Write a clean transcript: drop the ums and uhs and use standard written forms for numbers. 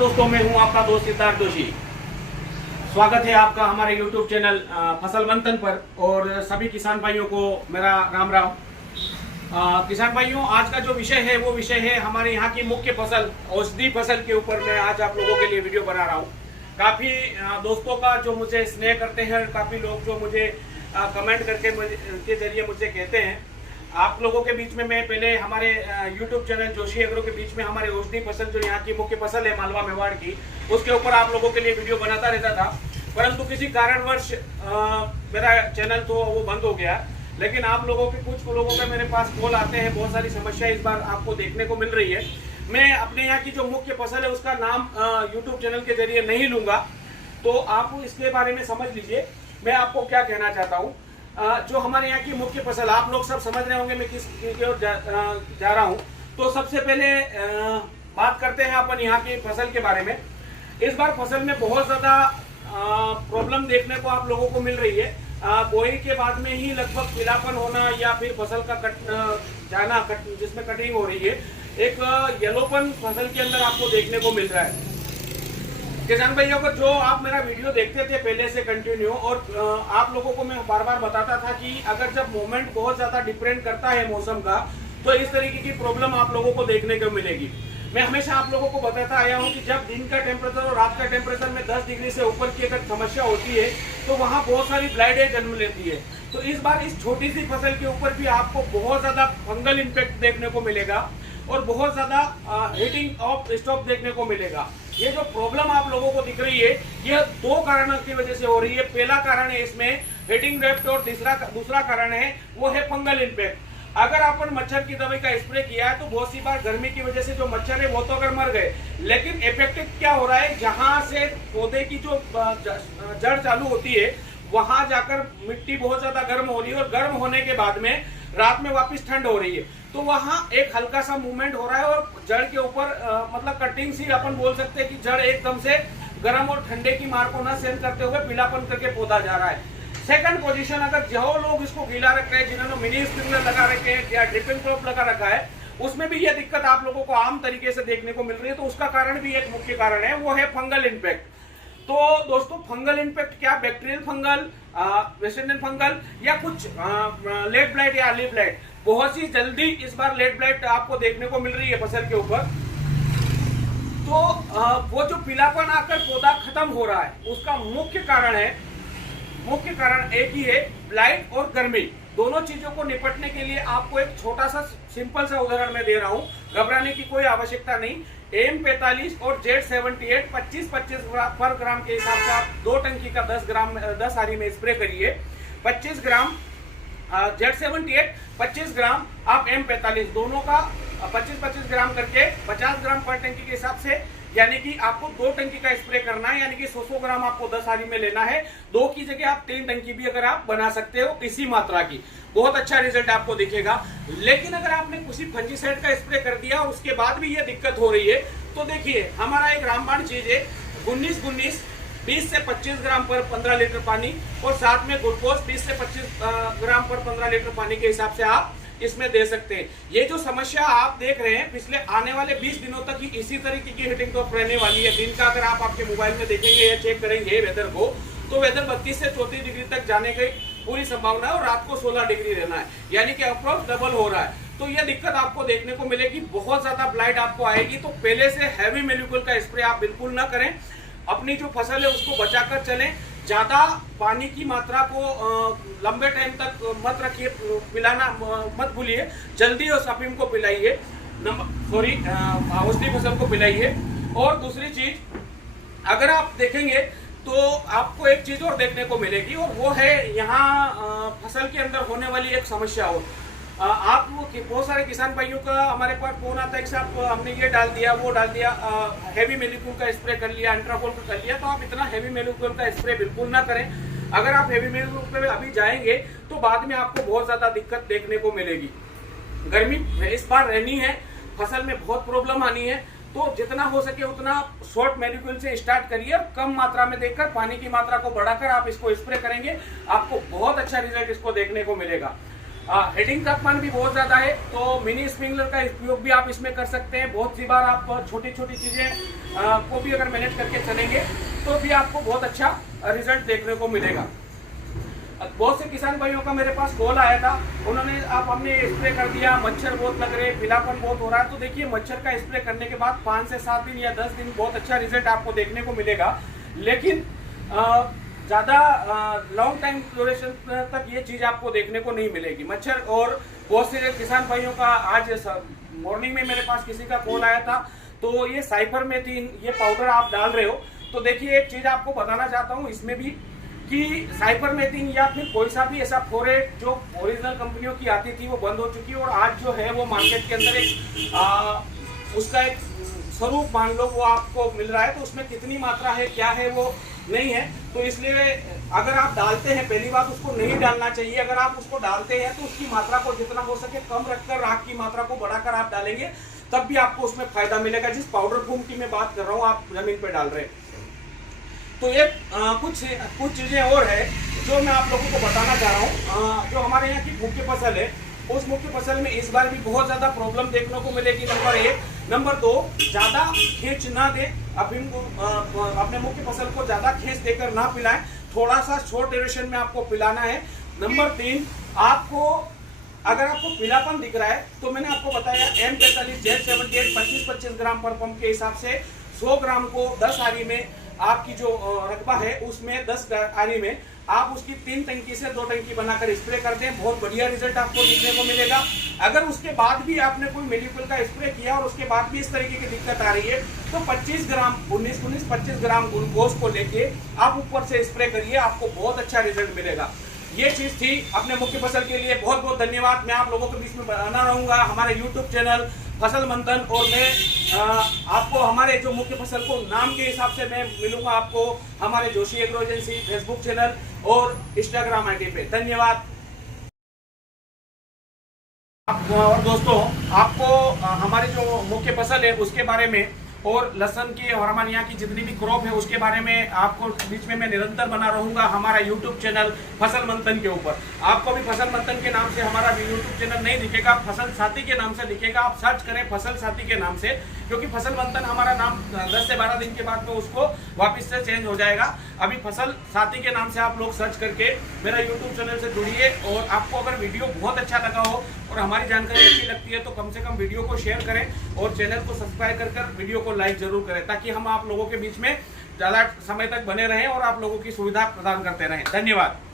दोस्तों, मैं हूं आपका दोस्त सिद्धार्थ जोशी। स्वागत है आपका हमारे YouTube चैनल फसल मंथन पर। और सभी किसान भाइयों को मेरा राम राम। किसान भाइयों, आज का जो विषय है वो विषय है हमारे यहाँ की मुख्य फसल औषधि फसल के ऊपर मैं आज आप लोगों के लिए वीडियो बना रहा हूँ। काफ़ी दोस्तों का जो मुझे स्नेह करते हैं, काफ़ी लोग जो मुझे कमेंट करके के जरिए मुझे कहते हैं, आप लोगों के बीच में मैं पहले हमारे YouTube चैनल जोशी एग्रो के बीच में हमारे औषधि फसल जो यहाँ की मुख्य फसल है मालवा मेवाड़ की, उसके ऊपर आप लोगों के लिए वीडियो बनाता रहता था। परंतु किसी कारणवश मेरा चैनल तो वो बंद हो गया। लेकिन आप लोगों के कुछ लोगों के मेरे पास कॉल आते हैं, बहुत सारी समस्या इस बार आपको देखने को मिल रही है। मैं अपने यहाँ की जो मुख्य फसल है उसका नाम YouTube चैनल के जरिए नहीं लूंगा, तो आप इसके बारे में समझ लीजिए मैं आपको क्या कहना चाहता हूँ। जो हमारे यहाँ की मुख्य फसल, आप लोग सब समझ रहे होंगे मैं किस की ओर जा रहा हूँ। तो सबसे पहले बात करते हैं अपन यहाँ की फसल के बारे में। इस बार फसल में बहुत ज़्यादा प्रॉब्लम देखने को आप लोगों को मिल रही है। बोई के बाद में ही लगभग पीलापन होना या फिर फसल का जिसमें कटिंग हो रही है, एक येलोपन फसल के अंदर आपको देखने को मिल रहा है। किसान भाइयों को जो आप मेरा वीडियो देखते थे पहले से कंटिन्यू, और आप लोगों को मैं बार बार बताता था कि अगर जब मोमेंट बहुत ज्यादा डिपेंड करता है मौसम का, तो इस तरीके की प्रॉब्लम आप लोगों को देखने को मिलेगी। मैं हमेशा आप लोगों को बताता आया हूं कि जब दिन का टेम्परेचर और रात का टेम्परेचर में 10 डिग्री से ऊपर की अगर समस्या होती है तो वहां बहुत सारी ब्लाइडें जन्म लेती है। तो इस बार इस छोटी सी फसल के ऊपर भी आपको बहुत ज्यादा फंगल इम्पैक्ट देखने को मिलेगा और बहुत ज्यादा हीटिंग ऑफ स्टॉक देखने को मिलेगा। ये जो प्रॉब्लम आप लोगों को दिख रही है, यह दो कारणों की वजह से हो रही है। पहला कारण है इसमें हीटिंग ड्रिफ्ट और दूसरा कारण है वो है फंगल इम्पैक्ट। अगर अपन मच्छर की दवाई का स्प्रे किया है तो बहुत सी बार गर्मी की वजह से जो मच्छर है वो तो अगर मर गए, लेकिन इफेक्टिव क्या हो रहा है, जहां से पौधे की जो जड़ चालू होती है वहां जाकर मिट्टी बहुत ज्यादा गर्म हो रही है, और गर्म होने के बाद में रात में वापस ठंड हो रही है, तो वहां एक हल्का सा मूवमेंट हो रहा है और जड़ के ऊपर मतलब कटिंग सी अपन बोल सकते हैं कि जड़ एकदम से गर्म और ठंडे की मार को न सहन करते हुए पीलापन करके पौधा जा रहा है। सेकंड पोजीशन, अगर जो लोग इसको गीला रख रहे हैं, जिन्होंने मिनी स्प्रिंकलर लगा रखे हैं या ड्रिपिंग क्रॉप लगा रखा है, उसमें भी यह दिक्कत आप लोगों को आम तरीके से देखने को मिल रही है। तो उसका कारण भी एक मुख्य कारण है, वो है फंगल इम्पैक्ट। तो दोस्तों, फंगल इन्फेक्ट क्या, बैक्टीरियल फंगल, वेस्टर्न फंगल या कुछ लेट ब्लाइट या अर्ली ब्लाइट, बहुत सी जल्दी इस बार लेट ब्लाइट आपको देखने को मिल रही है फसल के ऊपर। तो वो जो पीलापन आकर पौधा खत्म हो रहा है, उसका मुख्य कारण एक ही है, ब्लाइट और गर्मी। दोनों चीजों को निपटने के लिए आपको एक छोटा सा सिंपल सा उदाहरण मैं दे रहा हूं, घबराने की कोई आवश्यकता नहीं। AM45 और Z78 25-25 पर ग्राम के हिसाब से आप 2 टंकी का 10 हारी में स्प्रे करिए। 25 ग्राम Z78, 25 ग्राम आप M45, दोनों का 25-25 ग्राम करके 50 ग्राम पर टंकी के हिसाब से, यानी कि आपको 2 टंकी का स्प्रे करना है, यानी कि 100 ग्राम आपको 10 हारी में लेना है। 2 की जगह आप 3 टंकी भी अगर आप बना सकते हो इसी मात्रा की, बहुत अच्छा रिजल्ट आपको दिखेगा। लेकिन अगर आपने किसी फंजीसाइड का स्प्रे कर दिया और उसके बाद भी ये दिक्कत हो रही है, तो देखिए हमारा एक रामबाण चीज है 19-19, 20 से 25 ग्राम पर 15 लीटर पानी, और साथ में ग्लूकोज 20 से 25 ग्राम पर 15 लीटर पानी के हिसाब से आप इसमें दे सकते हैं। ये जो समस्या आप देख रहे हैं, पिछले आने वाले 20 दिनों तक ही इसी तरीके की हीटिंग तो रहने वाली है। दिन का अगर आप आपके मोबाइल में देखेंगे या चेक करेंगे वेदर को, तो वेदर 32 से 34 डिग्री तक जाने की पूरी संभावना है, और रात को 16 डिग्री रहना है, यानी कि अप्रोक्स डबल हो रहा है। तो यह दिक्कत आपको देखने को मिलेगी, बहुत ज्यादा ब्लाइट आपको आएगी। तो पहले से हैवी मेलिक्यूल का स्प्रे आप बिल्कुल ना करें, अपनी जो फसल है उसको बचाकर चलें। ज्यादा पानी की मात्रा को लंबे टाइम तक मत रखिए, पिलाना मत भूलिए, जल्दी उस अफीम को पिलाइए, औषधि फसल को पिलाइए। और दूसरी चीज, अगर आप देखेंगे तो आपको एक चीज और देखने को मिलेगी, और वो है यहाँ फसल के अंदर होने वाली एक समस्या हो। आप बहुत सारे किसान भाइयों का हमारे पास फोन आता है कि साहब हमने ये डाल दिया, वो डाल दिया, हैवी मेलिक्यूल का स्प्रे कर लिया, अल्ट्राफोल का कर लिया। तो आप इतना हैवी मेलिक्यूल का स्प्रे बिल्कुल ना करें। अगर आप हैवी मेलिक्यूल पे अभी जाएंगे तो बाद में आपको बहुत ज्यादा दिक्कत देखने को मिलेगी। गर्मी इस बार रहनी है, फसल में बहुत प्रॉब्लम आनी है, तो जितना हो सके उतना शॉर्ट मेलिक्यूल से स्टार्ट करिए, और कम मात्रा में देकर पानी की मात्रा को बढ़ाकर आप इसको स्प्रे करेंगे, आपको बहुत अच्छा रिजल्ट इसको देखने को मिलेगा। हेडिंग तापमान भी बहुत ज्यादा है, तो मिनी स्प्रिंकलर का उपयोग भी आप इसमें कर सकते हैं। बहुत सी बार आप छोटी छोटी चीजें को भी अगर मैनेज करके चलेंगे तो भी आपको बहुत अच्छा रिजल्ट देखने को मिलेगा। बहुत से किसान भाइयों का मेरे पास कॉल आया था, उन्होंने हमने स्प्रे कर दिया, मच्छर बहुत लग रहे, पीलापन बहुत हो रहा है। तो देखिए, मच्छर का स्प्रे करने के बाद 5 से 7 दिन या 10 दिन बहुत अच्छा रिजल्ट आपको देखने को मिलेगा, लेकिन ज़्यादा लॉन्ग टाइम ड्यूरेशन तक ये चीज़ आपको देखने को नहीं मिलेगी मच्छर। और बहुत से किसान भाइयों का आज मॉर्निंग में मेरे पास किसी का कॉल आया था, तो ये साइपरमेथ्रिन ये पाउडर आप डाल रहे हो। तो देखिए, एक चीज़ आपको बताना चाहता हूँ इसमें भी कि साइपरमेथ्रिन या फिर कोई सा भी ऐसा फोरेट जो ओरिजिनल कंपनियों की आती थी वो बंद हो चुकी है, और आज जो है वो मार्केट के अंदर एक उसका एक स्वरूप मान लो वो आपको मिल रहा है। तो उसमें कितनी मात्रा है क्या है वो नहीं है, तो इसलिए अगर आप डालते हैं, पहली बात उसको नहीं डालना चाहिए। अगर आप उसको डालते हैं तो उसकी मात्रा को जितना हो सके कम रखकर राख की मात्रा को बढ़ाकर आप डालेंगे, तब भी आपको उसमें फायदा मिलेगा। जिस पाउडर फॉर्म की मैं बात कर रहा हूँ आप जमीन पे डाल रहे हैं। तो ये कुछ चीजें और है जो मैं आप लोगों को बताना चाह रहा हूँ। जो हमारे यहाँ की मुख्य फसल है, उस मुख्य फसल में इस बार भी बहुत ज्यादा प्रॉब्लम देखने को मिलेगी। नंबर 1, नंबर 2, ज्यादा खींच ना दे, अपने मुख्य फसल को ज्यादा खींच देकर ना पिलाएं, थोड़ा सा शॉर्ट ड्यूरेशन में आपको पिलाना है। नंबर 3, आपको अगर आपको पीलापन दिख रहा है तो मैंने आपको बताया M43 Z78 25-25 ग्राम पर पंप के हिसाब से 100 ग्राम को 10 आरी में आपकी जो रकबा है उसमें 10 आरी में आप उसकी 3 टंकी से 2 टंकी बनाकर स्प्रे कर दें, बहुत बढ़िया रिजल्ट आपको देखने को मिलेगा। अगर उसके बाद भी आपने कोई मेडिकल का स्प्रे किया और उसके बाद भी इस तरीके की दिक्कत आ रही है तो 25 ग्राम 25 ग्राम ग्लूकोज को लेके आप ऊपर से स्प्रे करिए, आपको बहुत अच्छा रिजल्ट मिलेगा। ये चीज थी अपने मुख्य फसल के लिए। बहुत बहुत धन्यवाद। मैं आप लोगों के बीच में बना रहूंगा हमारे YouTube चैनल फसल मंथन, और मैं आपको हमारे जो मुख्य फसल को नाम के हिसाब से मैं मिलूंगा आपको हमारे Joshi agro agency Facebook channel और इंस्टाग्राम आईडी पे। धन्यवाद। और दोस्तों, आपको हमारी जो मुख्य फसल है उसके बारे में और लहसुन की और हमारे यहाँ की जितनी भी क्रॉप है उसके बारे में आपको बीच में मैं निरंतर बना रहूंगा हमारा यूट्यूब चैनल फसल मंथन के ऊपर। आपको भी फसल मंथन के नाम से हमारा यूट्यूब चैनल नहीं दिखेगा, फसल साथी के नाम से दिखेगा। आप सर्च करें फसल साथी के नाम से, क्योंकि फसल मंथन हमारा नाम 10 से 12 दिन के बाद में उसको वापस से चेंज हो जाएगा। अभी फसल साथी के नाम से आप लोग सर्च करके मेरा यूट्यूब चैनल से जुड़िए। और आपको अगर वीडियो बहुत अच्छा लगा हो और हमारी जानकारी अच्छी लगती है तो कम से कम वीडियो को शेयर करें और चैनल को सब्सक्राइब कर वीडियो को लाइक जरूर करें, ताकि हम आप लोगों के बीच में ज़्यादा समय तक बने रहें और आप लोगों की सुविधा प्रदान करते रहें। धन्यवाद।